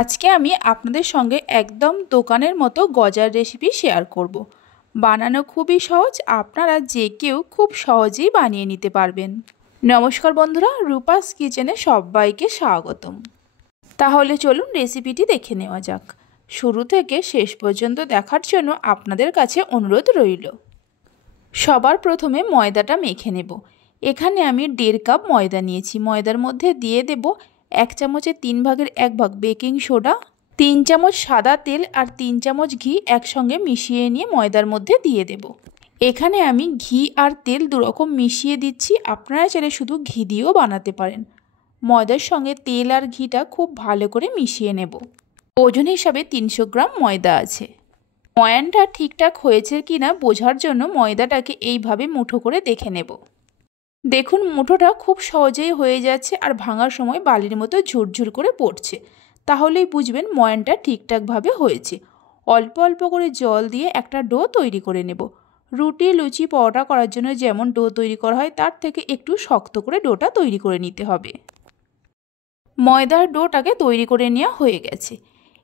আজকে আমি আপনাদের সঙ্গে একদম দোকানের মতো গজার রেসিপি শেয়ার করব। বানানো খুবই সহজ, আপনারা যে কেউ খুব সহজেই বানিয়ে নিতে পারবেন। নমস্কার বন্ধুরা, রূপাস কিচেনে সবাইকে স্বাগতম। তাহলে চলুন রেসিপিটি দেখে নেওয়া যাক। শুরু থেকে শেষ পর্যন্ত দেখার জন্য আপনাদের কাছে অনুরোধ রইল। সবার প্রথমে ময়দাটা মেখে নেব। এখানে আমি 1.5 কাপ ময়দা নিয়েছি। ময়দার মধ্যে দিয়ে দেব 1 চামচের 3 ভাগের 1 ভাগ বেকিং সোডা, 3 চামচ সাদা তেল আর 3 চামচ ঘি একসঙ্গে মিশিয়ে নিয়ে ময়দার মধ্যে দিয়ে দেব। এখানে আমি ঘি আর তেল দুরকম মিশিয়ে দিচ্ছি, আপনারা চাইলে শুধু ঘি দিয়েও বানাতে পারেন। ময়দার সঙ্গে তেল আর ঘিটা খুব ভালো করে মিশিয়ে নেব। ওজন হিসাবে 300 গ্রাম ময়দা আছে। ময়ানটা ঠিকঠাক হয়েছে কিনা বোঝার জন্য ময়দাটাকে এইভাবে মুঠো করে দেখে নেব। দেখুন মুঠোটা খুব সহজেই হয়ে যাচ্ছে আর ভাঙার সময় বালির মতো ঝুরঝুর করে পড়ছে, তাহলেই বুঝবেন ময়ানটা ঠিকঠাকভাবে হয়েছে। অল্প অল্প করে জল দিয়ে একটা ডো তৈরি করে নেব। রুটি, লুচি, পরোটা করার জন্য যেমন ডো তৈরি করা হয় তার থেকে একটু শক্ত করে ডোটা তৈরি করে নিতে হবে। ময়দার ডোটাকে তৈরি করে নেওয়া হয়ে গেছে।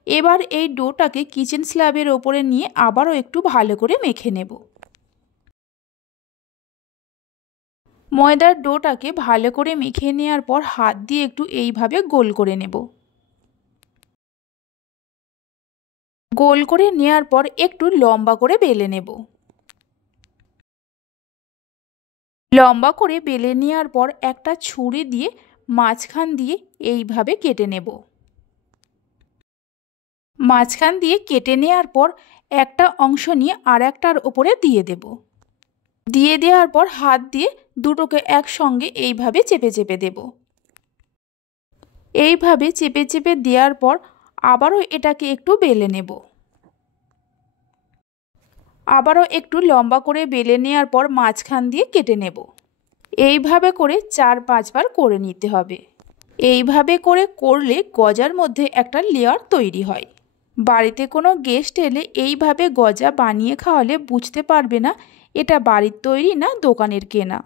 এবার এই ডোটাকে কিচেন স্ল্যাবের ওপরে নিয়ে আবারও একটু ভালো করে মেখে নেব। ময়দার ডোটাকে ভালো করে মেখে নেওয়ার পর হাত দিয়ে একটু এইভাবে গোল করে নেব। গোল করে নেওয়ার পর একটু লম্বা করে বেলে নেব। লম্বা করে বেলে নেওয়ার পর একটা ছুরি দিয়ে মাঝখান দিয়ে এইভাবে কেটে নেব। মাঝখান দিয়ে কেটে নেওয়ার পর একটা অংশ নিয়ে আর একটার ওপরে দিয়ে দেব। দিয়ে দেওয়ার পর হাত দিয়ে দুটোকে একসঙ্গে এইভাবে চেপে চেপে দেব। এইভাবে চেপে চেপে দেওয়ার পর আবারও এটাকে একটু বেলে নেব। আবারও একটু লম্বা করে বেলে নেওয়ার পর মাঝখান দিয়ে কেটে নেব। এইভাবে করে 4-5 বার করে নিতে হবে। এইভাবে করে করলে গজার মধ্যে একটা লেয়ার তৈরি হয়। বাড়িতে কোনো গেস্ট এলে এইভাবে গজা বানিয়ে খাওয়ালে বুঝতে পারবে না এটা বাড়ির তৈরি না দোকানের কেনা।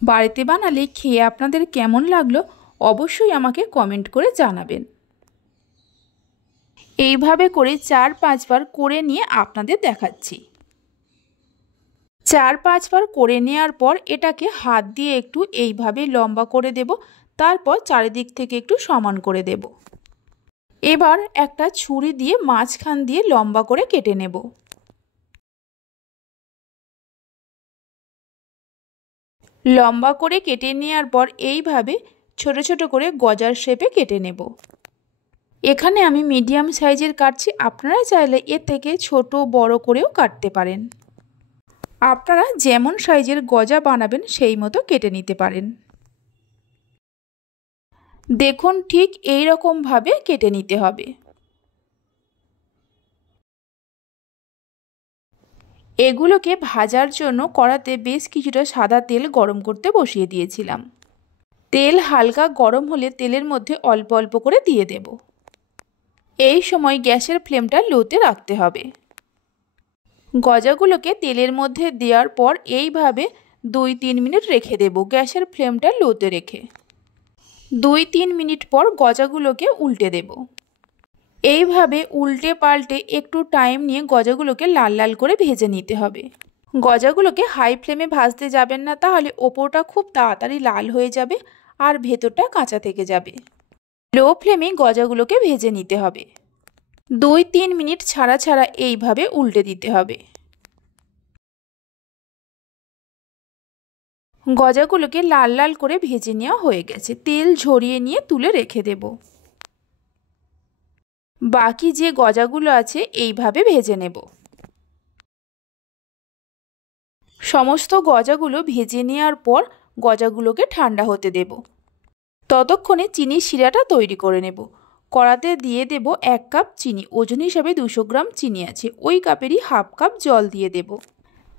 বাড়িতে বানালে খেয়ে আপনাদের কেমন লাগলো অবশ্যই আমাকে কমেন্ট করে জানাবেন। এইভাবে করে 4-5 বার করে নিয়ে আপনাদের দেখাচ্ছি। 4-5 বার করে নেওয়ার পর এটাকে হাত দিয়ে একটু এইভাবে লম্বা করে দেব, তারপর চারিদিক থেকে একটু সমান করে দেব। এবার একটা ছুরি দিয়ে মাঝখান দিয়ে লম্বা করে কেটে নেব। লম্বা করে কেটে নেওয়ার পর এইভাবে ছোট ছোট করে গজার শেপে কেটে নেব। এখানে আমি মিডিয়াম সাইজের কাটছি, আপনারা চাইলে এর থেকে ছোট বড় করেও কাটতে পারেন। আপনারা যেমন সাইজের গজা বানাবেন সেই মতো কেটে নিতে পারেন। দেখুন ঠিক এই রকমভাবে কেটে নিতে হবে। এগুলোকে ভাজার জন্য কড়াতে বেশ কিছুটা সাদা তেল গরম করতে বসিয়ে দিয়েছিলাম। তেল হালকা গরম হলে তেলের মধ্যে অল্প অল্প করে দিয়ে দেব। এই সময় গ্যাসের ফ্লেমটা লোতে রাখতে হবে। গজাগুলোকে তেলের মধ্যে দেওয়ার পর এইভাবে 2-3 মিনিট রেখে দেব, গ্যাসের ফ্লেমটা লোতে রেখে। 2-3 মিনিট পর গজাগুলোকে উল্টে দেব। এইভাবে উল্টে পাল্টে একটু টাইম নিয়ে গজাগুলোকে লাল লাল করে ভেজে নিতে হবে। গজাগুলোকে হাই ফ্লেমে ভাজতে যাবেন না, তাহলে ওপরটা খুব তাড়াতাড়ি লাল হয়ে যাবে আর ভেতরটা কাঁচা থেকে যাবে। লো ফ্লেমে গজাগুলোকে ভেজে নিতে হবে। 2-3 মিনিট ছাড়া ছাড়া এইভাবে উল্টে দিতে হবে। গজাগুলোকে লাল লাল করে ভেজে নেওয়া হয়ে গেছে। তেল ঝরিয়ে নিয়ে তুলে রেখে দেব। বাকি যে গজাগুলো আছে এইভাবে ভেজে নেব। সমস্ত গজাগুলো ভেজে নেওয়ার পর গজাগুলোকে ঠান্ডা হতে দেব। ততক্ষণে চিনির শিরাটা তৈরি করে নেব। কড়াতে দিয়ে দেব 1 কাপ চিনি। ওজন হিসাবে 200 গ্রাম চিনি আছে। ওই কাপেরই হাফ কাপ জল দিয়ে দেব।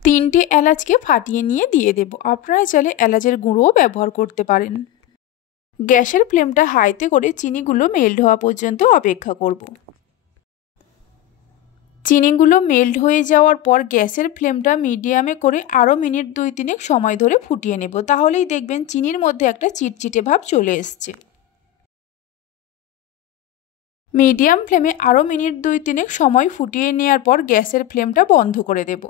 3টে এলাচকে ফাটিয়ে নিয়ে দিয়ে দেব। আপনারা চাইলে এলাচের গুঁড়োও ব্যবহার করতে পারেন। গ্যাসের ফ্লেমটা হাইতে করে চিনিগুলো মেল্ট হওয়া পর্যন্ত অপেক্ষা করব। চিনিগুলো মেল্ট হয়ে যাওয়ার পর গ্যাসের ফ্লেমটা মিডিয়ামে করে আরও মিনিট 2-3 সময় ধরে ফুটিয়ে নেব। তাহলেই দেখবেন চিনির মধ্যে একটা চিটচিটে ভাব চলে এসছে। মিডিয়াম ফ্লেমে আরও মিনিট 2-3 সময় ফুটিয়ে নেওয়ার পর গ্যাসের ফ্লেমটা বন্ধ করে দেব।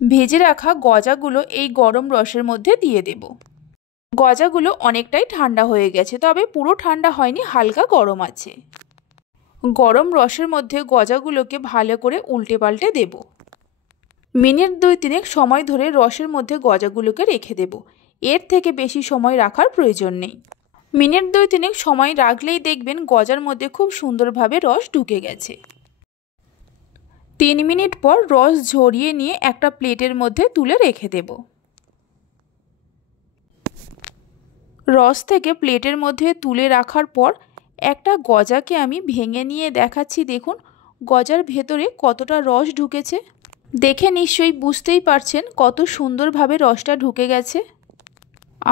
ভেজে রাখা গজাগুলো এই গরম রসের মধ্যে দিয়ে দেব। গজাগুলো অনেকটাই ঠান্ডা হয়ে গেছে, তবে পুরো ঠান্ডা হয়নি, হালকা গরম আছে। গরম রসের মধ্যে গজাগুলোকে ভালো করে উল্টে পাল্টে দেব। মিনিট 2-3 সময় ধরে রসের মধ্যে গজাগুলোকে রেখে দেব। এর থেকে বেশি সময় রাখার প্রয়োজন নেই। মিনিট 2-3 সময় রাখলেই দেখবেন গজার মধ্যে খুব সুন্দরভাবে রস ঢুকে গেছে। 3 মিনিট পর রস ঝরিয়ে নিয়ে একটা প্লেটের মধ্যে তুলে রেখে দেব। রস থেকে প্লেটের মধ্যে তুলে রাখার পর একটা গজাকে আমি ভেঙে নিয়ে দেখাচ্ছি। দেখুন গজার ভেতরে কতটা রস ঢুকেছে। দেখে নিশ্চয়ই বুঝতেই পারছেন কত সুন্দরভাবে রসটা ঢুকে গেছে।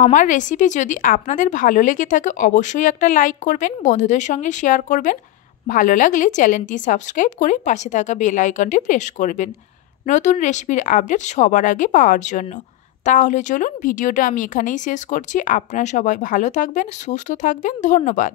আমার রেসিপি যদি আপনাদের ভালো লেগে থাকে অবশ্যই একটা লাইক করবেন, বন্ধুদের সঙ্গে শেয়ার করবেন। ভালো লাগলে চ্যানেলটি সাবস্ক্রাইব করে পাশে থাকা বেল আইকনটি প্রেস করবেন নতুন রেসিপির আপডেট সবার আগে পাওয়ার জন্য। তাহলে চলুন ভিডিওটা আমি এখানেই শেষ করছি। আপনারা সবাই ভালো থাকবেন, সুস্থ থাকবেন। ধন্যবাদ।